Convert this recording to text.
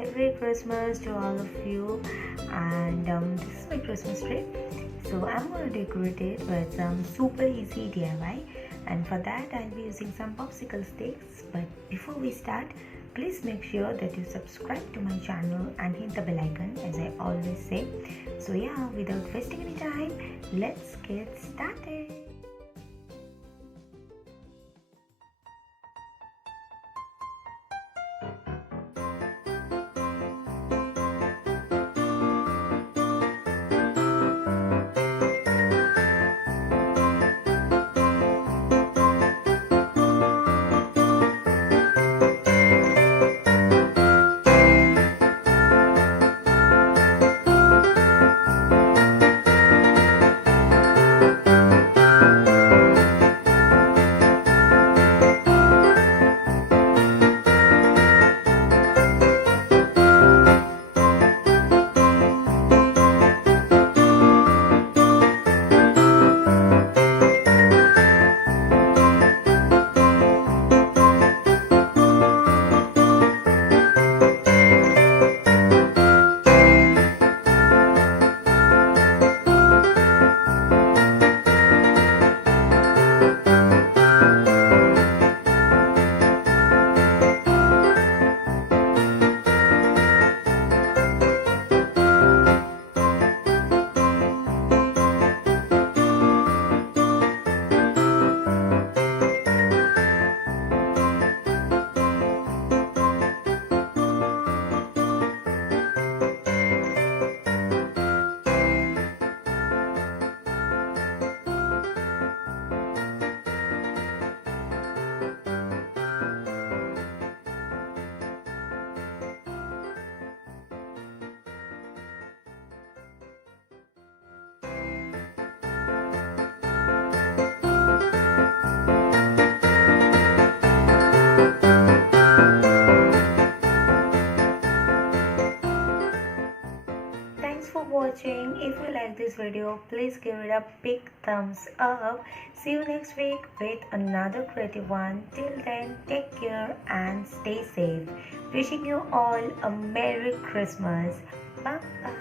Merry Christmas to all of you. And this is my Christmas tree. So I'm going to decorate it with some super easy DIY. And for that I'll be using some popsicle sticks. But before we start, please make sure that you subscribe to my channel and hit the bell icon, as I always say. So yeah, without wasting any time, let's get started. Thanks for watching. If you like this video, please give it a big thumbs up. See you next week with another creative one. Till then, take care and stay safe. Wishing you all a Merry Christmas. Bye bye.